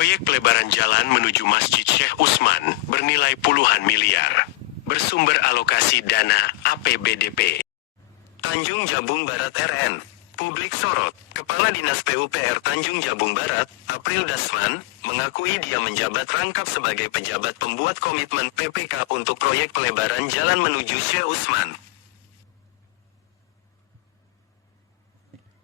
Proyek pelebaran jalan menuju Masjid Syekh Utsman bernilai puluhan miliar. Bersumber alokasi dana APBDP. Tanjung Jabung Barat RN. Publik sorot. Kepala Dinas PUPR Tanjung Jabung Barat, April Dasman, mengakui dia menjabat rangkap sebagai pejabat pembuat komitmen PPK untuk proyek pelebaran jalan menuju Syekh Utsman.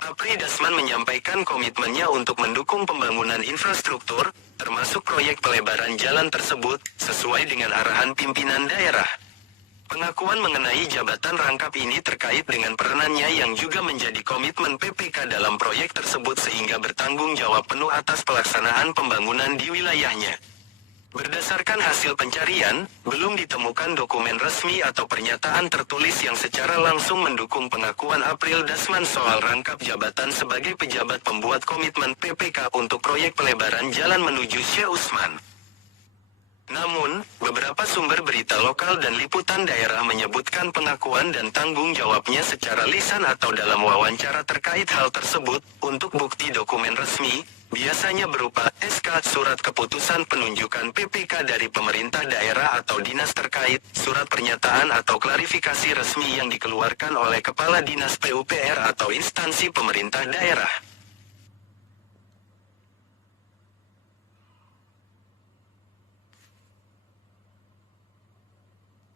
April Dasman menyampaikan komitmennya untuk mendukung pembangunan infrastruktur, termasuk proyek pelebaran jalan tersebut, sesuai dengan arahan pimpinan daerah. Pengakuan mengenai jabatan rangkap ini terkait dengan peranannya yang juga menjadi komitmen PPK dalam proyek tersebut sehingga bertanggung jawab penuh atas pelaksanaan pembangunan di wilayahnya. Berdasarkan hasil pencarian, belum ditemukan dokumen resmi atau pernyataan tertulis yang secara langsung mendukung pengakuan April Dasman soal rangkap jabatan sebagai pejabat pembuat komitmen PPK untuk proyek pelebaran jalan menuju Syekh Utsman. Namun, beberapa sumber berita lokal dan liputan daerah menyebutkan pengakuan dan tanggung jawabnya secara lisan atau dalam wawancara terkait hal tersebut. Untuk bukti dokumen resmi, biasanya berupa SK surat keputusan penunjukan PPK dari pemerintah daerah atau dinas terkait, surat pernyataan atau klarifikasi resmi yang dikeluarkan oleh Kepala Dinas PUPR atau instansi pemerintah daerah.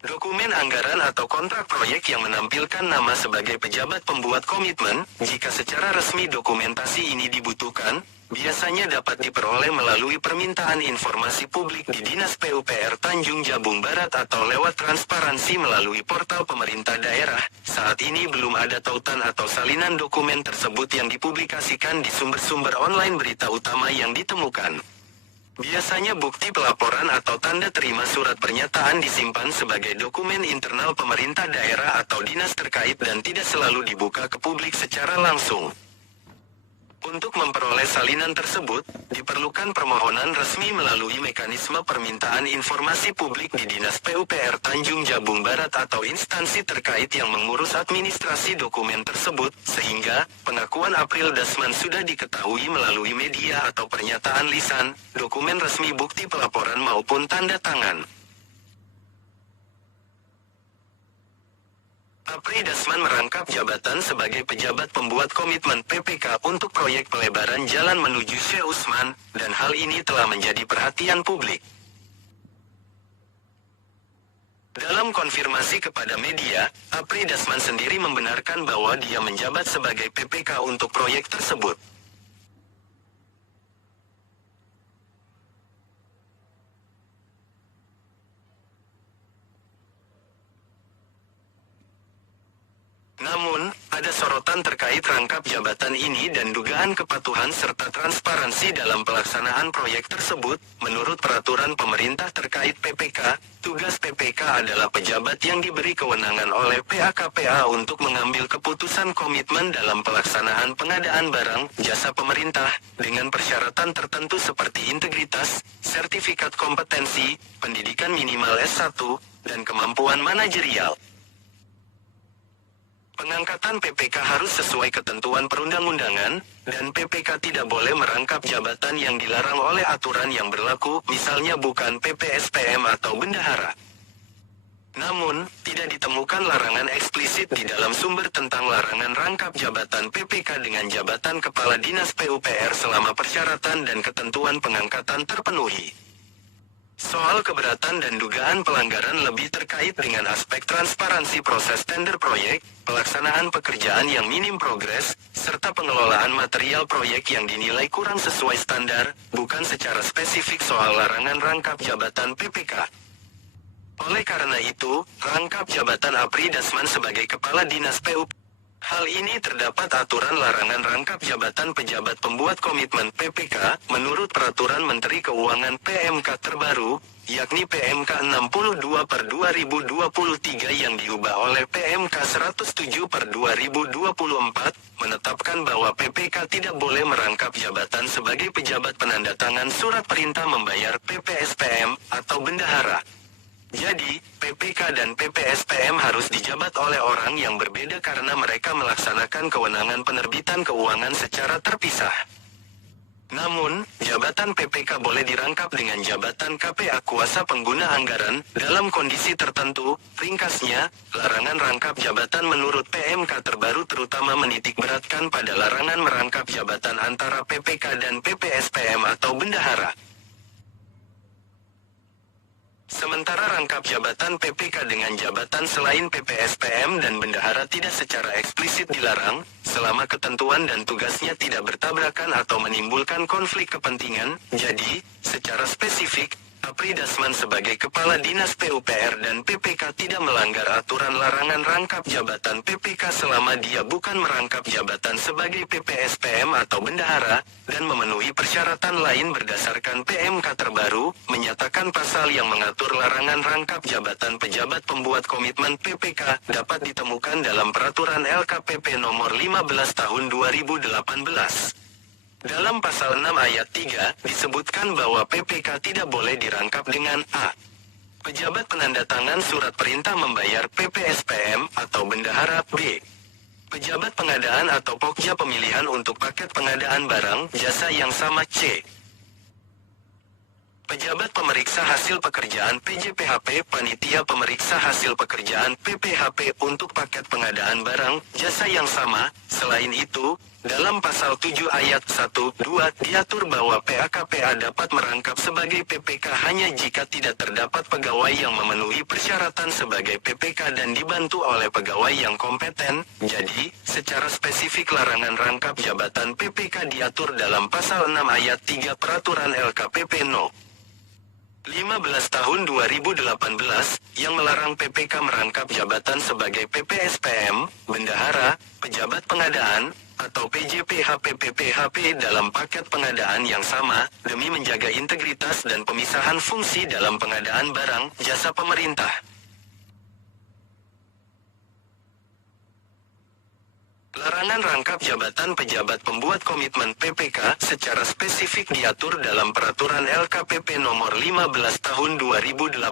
Dokumen anggaran atau kontrak proyek yang menampilkan nama sebagai pejabat pembuat komitmen, jika secara resmi dokumentasi ini dibutuhkan, biasanya dapat diperoleh melalui permintaan informasi publik di Dinas PUPR Tanjung Jabung Barat atau lewat transparansi melalui portal pemerintah daerah. Saat ini belum ada tautan atau salinan dokumen tersebut yang dipublikasikan di sumber-sumber online berita utama yang ditemukan. Biasanya bukti pelaporan atau tanda terima surat pernyataan disimpan sebagai dokumen internal pemerintah daerah atau dinas terkait dan tidak selalu dibuka ke publik secara langsung. Untuk memperoleh salinan tersebut, diperlukan permohonan resmi melalui mekanisme permintaan informasi publik di Dinas PUPR Tanjung Jabung Barat atau instansi terkait yang mengurus administrasi dokumen tersebut, sehingga pengakuan April Dasman sudah diketahui melalui media atau pernyataan lisan, dokumen resmi bukti pelaporan maupun tanda tangan. April Dasman merangkap jabatan sebagai pejabat pembuat komitmen PPK untuk proyek pelebaran jalan menuju Syekh Utsman, dan hal ini telah menjadi perhatian publik. Dalam konfirmasi kepada media, April Dasman sendiri membenarkan bahwa dia menjabat sebagai PPK untuk proyek tersebut. Namun, ada sorotan terkait rangkap jabatan ini dan dugaan kepatuhan serta transparansi dalam pelaksanaan proyek tersebut. Menurut peraturan pemerintah terkait PPK, tugas PPK adalah pejabat yang diberi kewenangan oleh PAKPA untuk mengambil keputusan komitmen dalam pelaksanaan pengadaan barang, jasa pemerintah, dengan persyaratan tertentu seperti integritas, sertifikat kompetensi, pendidikan minimal S1, dan kemampuan manajerial. Pengangkatan PPK harus sesuai ketentuan perundang-undangan, dan PPK tidak boleh merangkap jabatan yang dilarang oleh aturan yang berlaku, misalnya bukan PPSPM atau bendahara. Namun, tidak ditemukan larangan eksplisit di dalam sumber tentang larangan rangkap jabatan PPK dengan jabatan Kepala Dinas PUPR selama persyaratan dan ketentuan pengangkatan terpenuhi. Soal keberatan dan dugaan pelanggaran lebih terkait dengan aspek transparansi proses tender proyek, pelaksanaan pekerjaan yang minim progres, serta pengelolaan material proyek yang dinilai kurang sesuai standar, bukan secara spesifik soal larangan rangkap jabatan PPK. Oleh karena itu, rangkap jabatan April Dasman sebagai Kepala Dinas PUPR. Hal ini terdapat aturan larangan rangkap jabatan pejabat pembuat komitmen PPK, menurut Peraturan Menteri Keuangan PMK terbaru, yakni PMK 62/2023 yang diubah oleh PMK 107/2024, menetapkan bahwa PPK tidak boleh merangkap jabatan sebagai pejabat penandatangan surat perintah membayar PPSPM atau bendahara. Jadi, PPK dan PPSPM harus dijabat oleh orang yang berbeda karena mereka melaksanakan kewenangan penerbitan keuangan secara terpisah. Namun, jabatan PPK boleh dirangkap dengan jabatan KPA kuasa pengguna anggaran, dalam kondisi tertentu. Ringkasnya, larangan rangkap jabatan menurut PMK terbaru terutama menitikberatkan pada larangan merangkap jabatan antara PPK dan PPSPM atau bendahara. Sementara rangkap jabatan PPK dengan jabatan selain PPSPM dan bendahara tidak secara eksplisit dilarang, selama ketentuan dan tugasnya tidak bertabrakan atau menimbulkan konflik kepentingan. Jadi, secara spesifik, Apri Dasman sebagai Kepala Dinas PUPR dan PPK tidak melanggar aturan larangan rangkap jabatan PPK selama dia bukan merangkap jabatan sebagai PPSPM atau bendahara, dan memenuhi persyaratan lain berdasarkan PMK terbaru, menyatakan pasal yang mengatur larangan rangkap jabatan pejabat pembuat komitmen PPK dapat ditemukan dalam Peraturan LKPP Nomor 15 Tahun 2018. Dalam pasal 6 ayat 3, disebutkan bahwa PPK tidak boleh dirangkap dengan a. Pejabat penandatangan surat perintah membayar PPSPM atau bendahara, b. Pejabat pengadaan atau pokja pemilihan untuk paket pengadaan barang, jasa yang sama, c. Pejabat pemeriksa hasil pekerjaan PJPHP, panitia pemeriksa hasil pekerjaan PPHP untuk paket pengadaan barang, jasa yang sama. Selain itu, dalam pasal 7 ayat 1-2 diatur bahwa PAKPA dapat merangkap sebagai PPK hanya jika tidak terdapat pegawai yang memenuhi persyaratan sebagai PPK dan dibantu oleh pegawai yang kompeten. Jadi, secara spesifik larangan rangkap jabatan PPK diatur dalam pasal 6 ayat 3 Peraturan LKPP No. 15 tahun 2018, yang melarang PPK merangkap jabatan sebagai PPSPM, bendahara, pejabat pengadaan, atau PJPHP PPHP dalam paket pengadaan yang sama, demi menjaga integritas dan pemisahan fungsi dalam pengadaan barang, jasa pemerintah. Larangan rangkap jabatan pejabat pembuat komitmen PPK secara spesifik diatur dalam Peraturan LKPP Nomor 15 Tahun 2018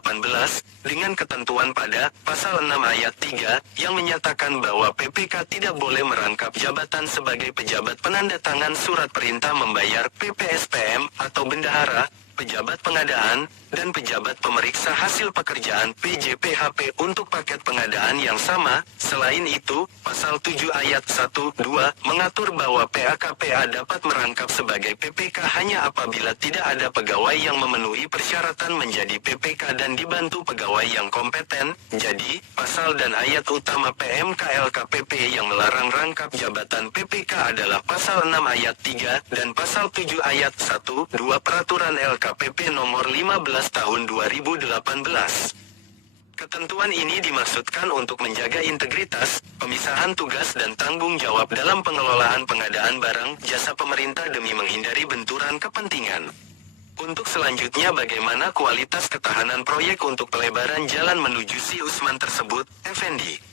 dengan ketentuan pada pasal 6 ayat 3 yang menyatakan bahwa PPK tidak boleh merangkap jabatan sebagai pejabat penandatangan surat perintah membayar PPSPM atau bendahara, pejabat pengadaan, dan pejabat pemeriksa hasil pekerjaan PJPHP untuk paket pengadaan yang sama. Selain itu, pasal 7 ayat 1-2 mengatur bahwa PAKPA dapat merangkap sebagai PPK hanya apabila tidak ada pegawai yang memenuhi persyaratan menjadi PPK dan dibantu pegawai yang kompeten. Jadi, pasal dan ayat utama PMK LKPP yang melarang rangkap jabatan PPK adalah pasal 6 ayat 3 dan pasal 7 ayat 1-2 Peraturan LKPP Nomor 15 Tahun 2018. Ketentuan ini dimaksudkan untuk menjaga integritas, pemisahan tugas dan tanggung jawab dalam pengelolaan pengadaan barang, jasa pemerintah demi menghindari benturan kepentingan. Untuk selanjutnya bagaimana kualitas ketahanan proyek untuk pelebaran jalan menuju Si Usman tersebut, Effendi?